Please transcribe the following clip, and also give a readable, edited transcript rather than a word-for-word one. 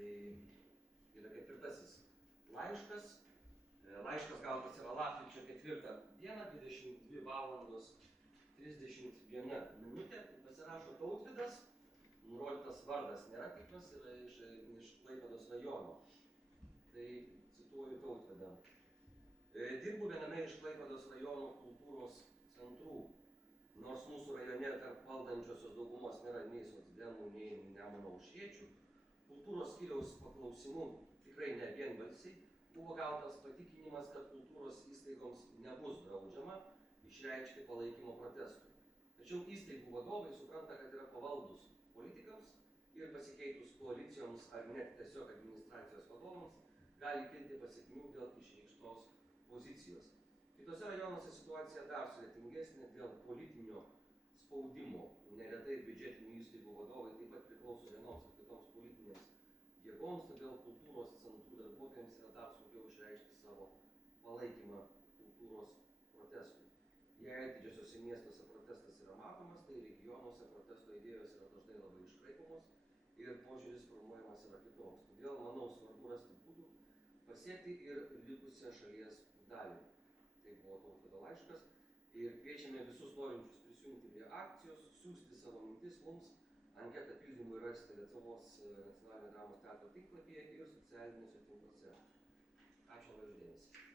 Tai yra 4. laiškas. Laiškas gautas yra lapkričio 4 dieną, 22 valandos 31 minutė. Pasirašo Tautvydas. Nurodytas vardas nėra tikras, yra iš Klaipėdos rajono. Tai cituoju Tautvydą. Dirbu viename iš Klaipėdos rajono kultūros centrų. Nors mūsų rajone tarp valdančiosios daugumos nėra nei socdemų, nei Nemuno aušriečių, kultūros skyriaus paklausimų tikrai ne vienbalsiai buvo gautas patikinimas, kad kultūros įstaigoms nebus draudžiama išreikšti palaikymo protestui. Tačiau įstaigų vadovai supranta, kad yra pavaldus politikams ir pasikeitus koalicijoms ar net tiesiog administracijos vadovams gali kilti pasekmių dėl išreikštos pozicijos. Kitose rajonuose situacija dar sudėtingesnė dėl politinio spaudimo. Neretai biudžetinių įstaigų vadovai taip pat priklauso vienoms ar kitoms politinėms jėgoms, todėl kultūros centrų darbuotojams yra dar sunkiau išreikšti savo palaikymą kultūros protestui. Jei didžiosiuose miestuose protestas yra matomas, tai regionuose protesto idėjos yra dažnai labai iškraipomos ir požiūris formuojamas yra kitoks. Todėl, manau, svarbu rasti būdų pasiekti ir likusią šalies dalį. Tai buvo Tautvydo laiškas ir kviečiame visus norinčius prisijungti prie akcijos, siųsti savo mintis mums. Anketą pildymui rasite Lietuvos nacionalinio dramos teatro tinklapyje ir socialiniuose tinkluose. Ačiū labai už dėmesį.